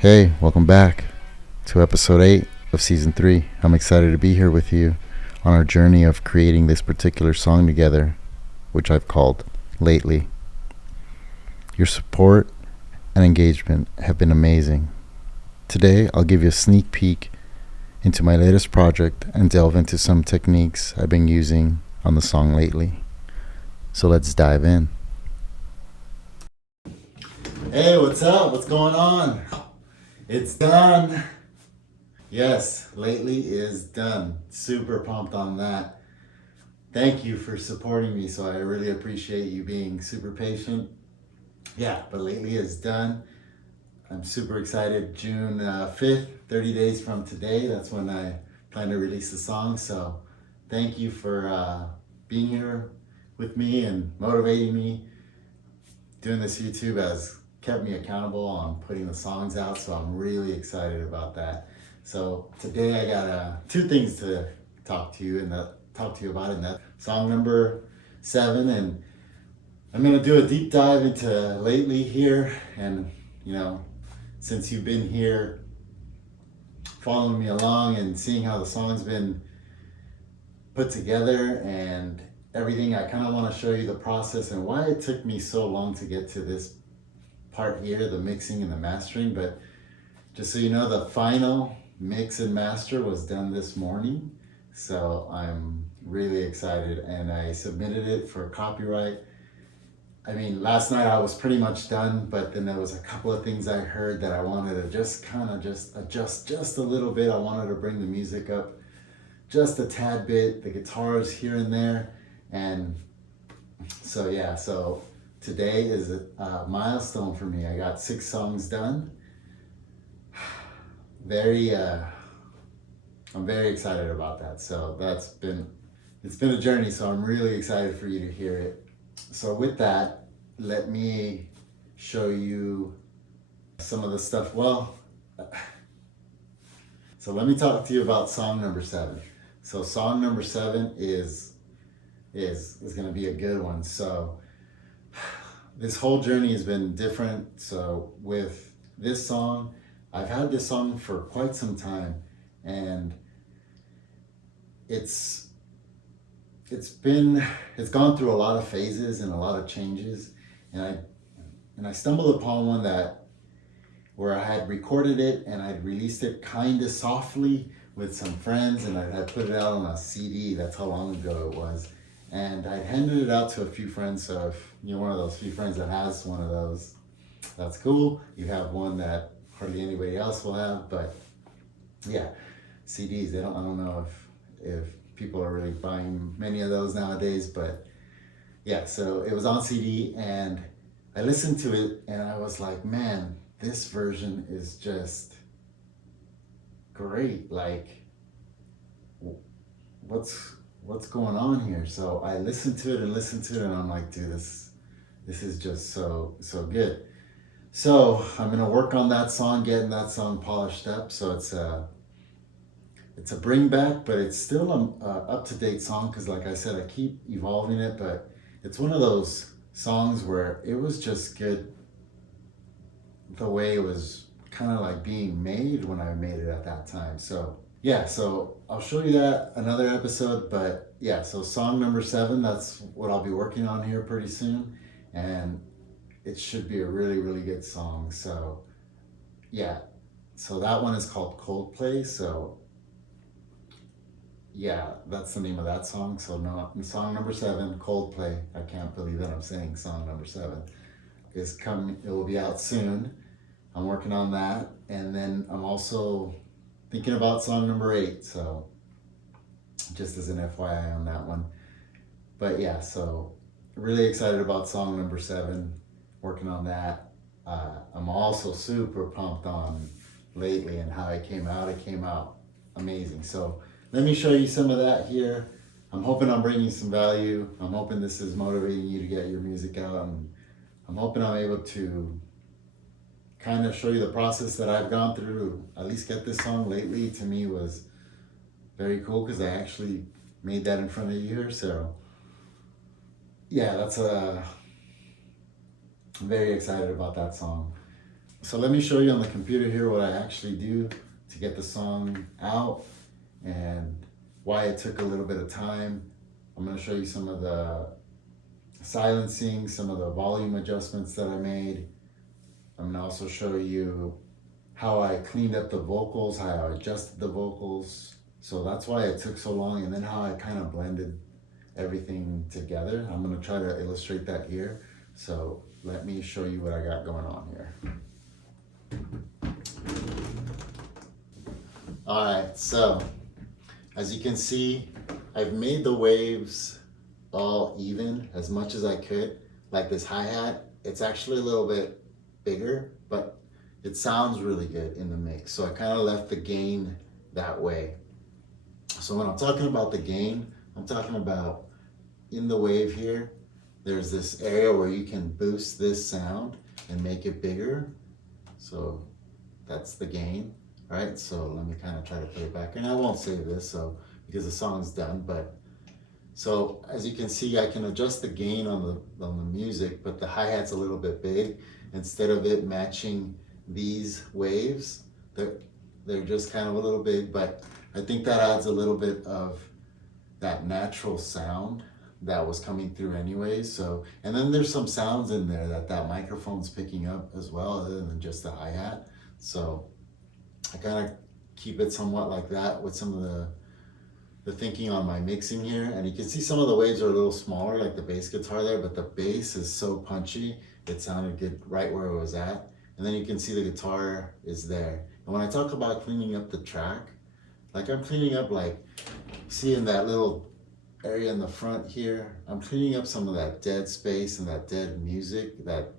Hey, welcome back to episode 8 of season 3. I'm excited to be here with you on our journey of creating this particular song together, which I've called Lately. Your support and engagement have been amazing. Today, I'll give you a sneak peek into my latest project and delve into some techniques I've been using on the song lately. So let's dive in. Hey, what's up? What's going on? It's done. Yes, Lately is done. Super pumped on that. Thank you for supporting me. So I really appreciate you being super patient. Yeah, but Lately is done. I'm super excited. June 5th, 30 days from today. That's when I plan to release the song. So thank you for being here with me and motivating me. Doing this YouTube has kept me accountable on putting the songs out, so I'm really excited about that. So today I got two things to talk to you about in that song number 7, and I'm gonna do a deep dive into Lately here. And since you've been here following me along and seeing how the song's been put together and everything, I kind of want to show you the process and why it took me so long to get to this part here, the mixing and the mastering. But just so you know, the final mix and master was done this morning, so I'm really excited, and I submitted it for copyright. I mean, last night I was pretty much done, but then there was a couple of things I heard that I wanted to just adjust just a little bit. I wanted to bring the music up just a tad bit, the guitars here and there. And so today is a milestone for me. I got 6 songs done. I'm very excited about that. So it's been a journey, so I'm really excited for you to hear it. So with that, let me show you some of the stuff. So let me talk to you about song number 7. So song number 7 is going to be a good one. So this whole journey has been different. So with this song, I've had this song for quite some time, and it's gone through a lot of phases and a lot of changes, and I stumbled upon one where I had recorded it and I'd released it kind of softly with some friends, and I had put it out on a CD. That's how long ago it was. And I handed it out to a few friends. So if you're one of those few friends that has one of those, that's cool. You have one that hardly anybody else will have. But yeah, CDs, I don't know if people are really buying many of those nowadays. But yeah, so it was on CD, and I listened to it and I was like, man, this version is just great. Like, what's going on here? So I listened to it, and I'm like, dude, this is just so good. So I'm gonna work on that song, getting that song polished up. So it's a bring back, but it's still an up-to-date song, because like I said, I keep evolving it. But it's one of those songs where it was just good the way it was kind of like being made when I made it at that time. So yeah, so I'll show you that another episode. But yeah, so song number 7, that's what I'll be working on here pretty soon, and it should be a really, really good song. So yeah, so that one is called Coldplay. So yeah, that's the name of that song. So song number 7, Coldplay. I can't believe that I'm saying song number 7 is coming. It will be out soon. I'm working on that, and then I'm also thinking about song number 8. So just as an FYI on that one. But yeah, so really excited about song number 7, working on that. I'm also super pumped on Lately and how it came out. It came out amazing. So let me show you some of that here. I'm hoping I'm bringing some value. I'm hoping this is motivating you to get your music out. And I'm hoping I'm able to kind of show you the process that I've gone through to at least get this song. Lately, to me, was very cool, because I actually made that in front of you here. So yeah, I'm very excited about that song. So let me show you on the computer here what I actually do to get the song out and why it took a little bit of time. I'm going to show you some of the silencing, some of the volume adjustments that I made. I'm going to also show you how I cleaned up the vocals, how I adjusted the vocals. So that's why it took so long, and then how I kind of blended everything together. I'm going to try to illustrate that here. So let me show you what I got going on here. All right, so as you can see, I've made the waves all even as much as I could. Like this hi-hat, it's actually a little bit bigger, but it sounds really good in the mix. So I kind of left the gain that way. So when I'm talking about the gain, I'm talking about in the wave here, there's this area where you can boost this sound and make it bigger. So that's the gain, right? So let me kind of try to play it back. And I won't save this because the song's done, but so as you can see, I can adjust the gain on the music, but the hi-hat's a little bit big. Instead of it matching these waves, they're just kind of a little big, but I think that adds a little bit of that natural sound that was coming through anyway. So, and then there's some sounds in there that microphone's picking up as well, other than just the hi-hat. So I kind of keep it somewhat like that with some of the thinking on my mixing here. And you can see some of the waves are a little smaller, like the bass guitar there, but the bass is so punchy, it sounded good right where it was at. And then you can see the guitar is there. And when I talk about cleaning up the track, like I'm cleaning up, like, see in that little area in the front here, I'm cleaning up some of that dead space and that dead music, that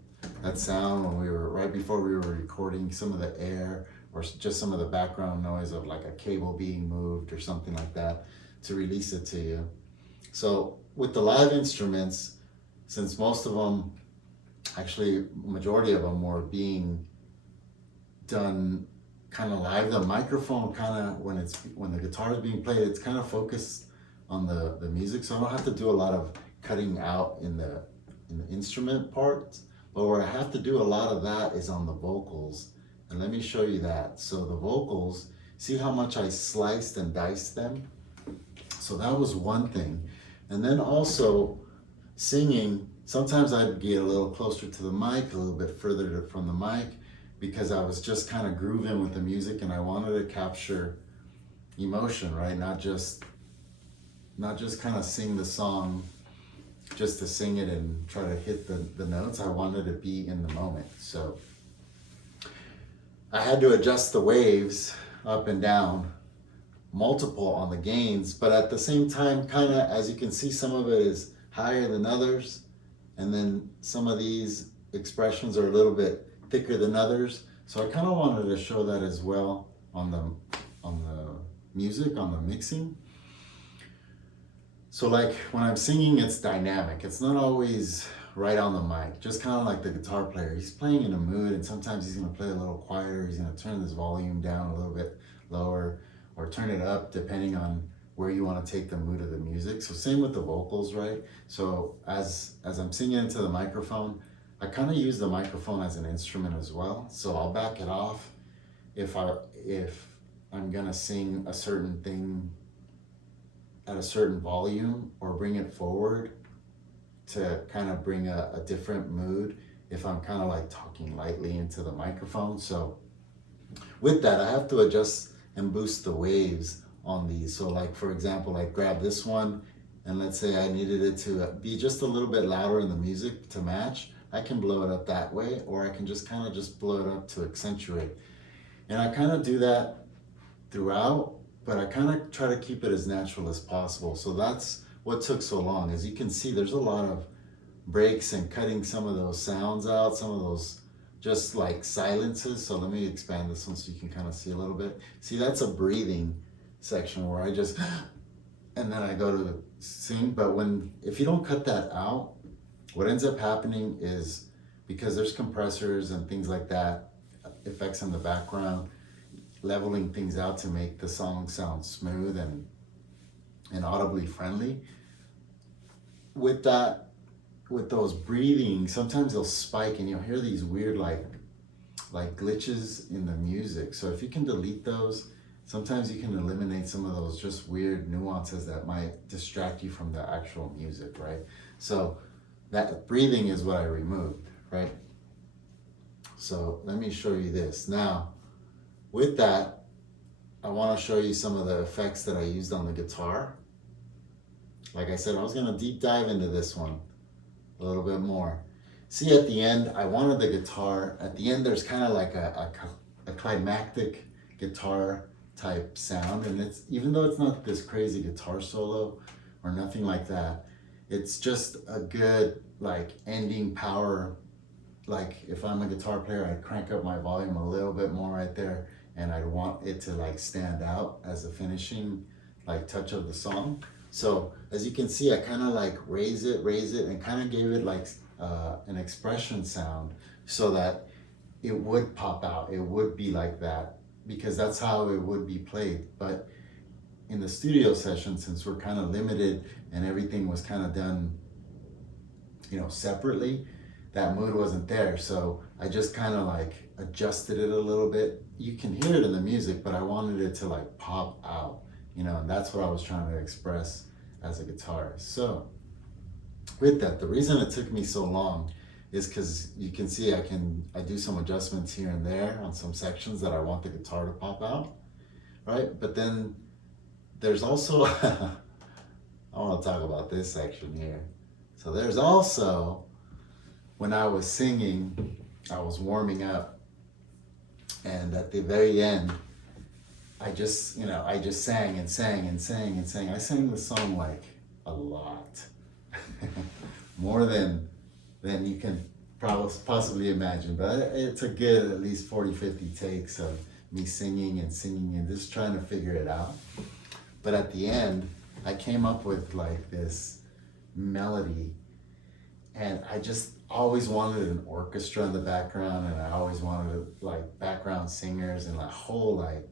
sound when we were, right before we were recording, some of the air or just some of the background noise of like a cable being moved or something like that to release it to you. So with the live instruments, since most of them, actually majority of them were being done kind of live, the microphone kind of, when the guitar is being played, it's kind of focused on the music, so I don't have to do a lot of cutting out in the instrument parts. But where I have to do a lot of that is on the vocals, and let me show you that. So the vocals, see how much I sliced and diced them? So that was one thing. And then also singing, sometimes I'd get a little closer to the mic, a little bit further from the mic, because I was just kind of grooving with the music and I wanted to capture emotion, right? Not just kind of sing the song just to sing it and try to hit the notes. I wanted to be in the moment. So I had to adjust the waves up and down, multiple on the gains, but at the same time, kind of, as you can see, some of it is higher than others, and then some of these expressions are a little bit thicker than others. So I kind of wanted to show that as well on the music, on the mixing. So like when I'm singing, it's dynamic. It's not always right on the mic, just kind of like the guitar player. He's playing in a mood, and sometimes he's gonna play a little quieter. He's gonna turn his volume down a little bit lower or turn it up depending on where you wanna take the mood of the music. So same with the vocals, right? So as I'm singing into the microphone, I kind of use the microphone as an instrument as well. So I'll back it off if I'm gonna sing a certain thing at a certain volume, or bring it forward to kind of bring a different mood if I'm kind of like talking lightly into the microphone. So with that, I have to adjust and boost the waves on these. So like, for example, like grab this one, and let's say I needed it to be just a little bit louder in the music to match. I can blow it up that way, or I can just kind of just blow it up to accentuate. And I kind of do that throughout, but I kind of try to keep it as natural as possible. So that's what took so long. As you can see, there's a lot of breaks and cutting some of those sounds out, some of those just like silences. So let me expand this one so you can kind of see a little bit. See, that's a breathing section where I just, and then I go to sing. But if you don't cut that out, what ends up happening is, because there's compressors and things like that, effects in the background, leveling things out to make the song sound smooth and audibly friendly. With those breathing, sometimes they'll spike and you'll hear these weird like like glitches in the music. So if you can delete those, sometimes you can eliminate some of those just weird nuances that might distract you from the actual music, right? So that breathing is what I removed, right? So let me show you this. Now, with that, I want to show you some of the effects that I used on the guitar. Like I said, I was going to deep dive into this one a little bit more. See, at the end, I wanted the guitar. At the end, there's kind of like a climactic guitar type sound, and it's, even though it's not this crazy guitar solo or nothing like that, it's just a good like ending power. Like if I'm a guitar player, I'd crank up my volume a little bit more right there, and I'd want it to like stand out as a finishing like touch of the song. So as you can see, I kind of like raise it and kind of gave it like an expression sound so that it would pop out. It would be like that because that's how it would be played. But in the studio session, since we're kind of limited and everything was kind of done, you know, separately, that mood wasn't there. So I just kind of like adjusted it a little bit. You can hear it in the music, but I wanted it to like pop out, you know, and that's what I was trying to express as a guitarist. So with that, the reason it took me so long is because you can see I do some adjustments here and there on some sections that I want the guitar to pop out, right? But then there's also, I want to talk about this section here. So there's also, when I was singing, I was warming up, and at the very end, I just sang and sang and sang and sang. I sang the song like a lot, more than you can possibly imagine. But it's a good at least 40, 50 takes of me singing and just trying to figure it out. But at the end, I came up with like this melody, and I just always wanted an orchestra in the background, and I always wanted like background singers and a whole like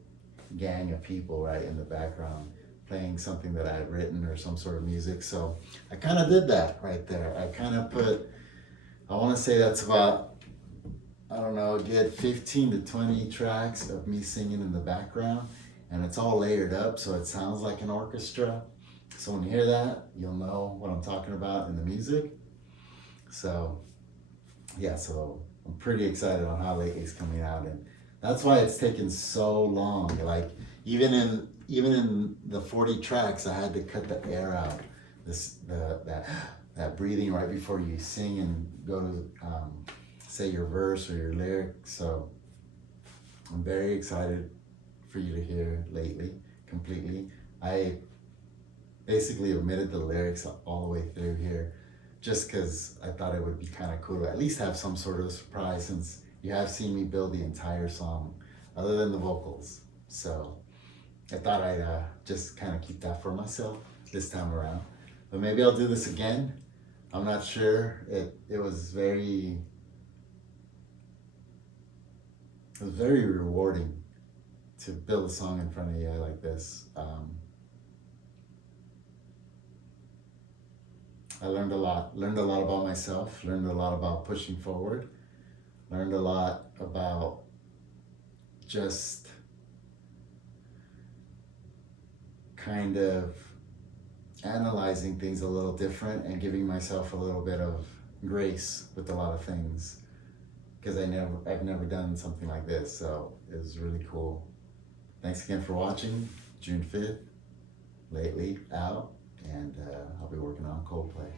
gang of people right in the background playing something that I had written or some sort of music. So I kind of did that right there. I kind of put, I want to say that's about, I don't know, a good 15 to 20 tracks of me singing in the background, and it's all layered up so it sounds like an orchestra. So when you hear that, you'll know what I'm talking about in the music. So yeah, so I'm pretty excited on how Lately's coming out, and that's why it's taken so long. Like even in the 40 tracks, I had to cut the air out, that breathing right before you sing and go to say your verse or your lyric. So I'm very excited for you to hear Lately completely. I basically omitted the lyrics all the way through here just because I thought it would be kind of cool to at least have some sort of surprise, since you have seen me build the entire song other than the vocals. So I thought I'd just kind of keep that for myself this time around. But maybe I'll do this again. I'm not sure. It was very rewarding to build a song in front of you like this. I learned a lot about myself, learned a lot about pushing forward, learned a lot about just kind of analyzing things a little different and giving myself a little bit of grace with a lot of things, because I've never done something like this, so it was really cool. Thanks again for watching. June 5th, Lately out, and I'll be working on Coldplay.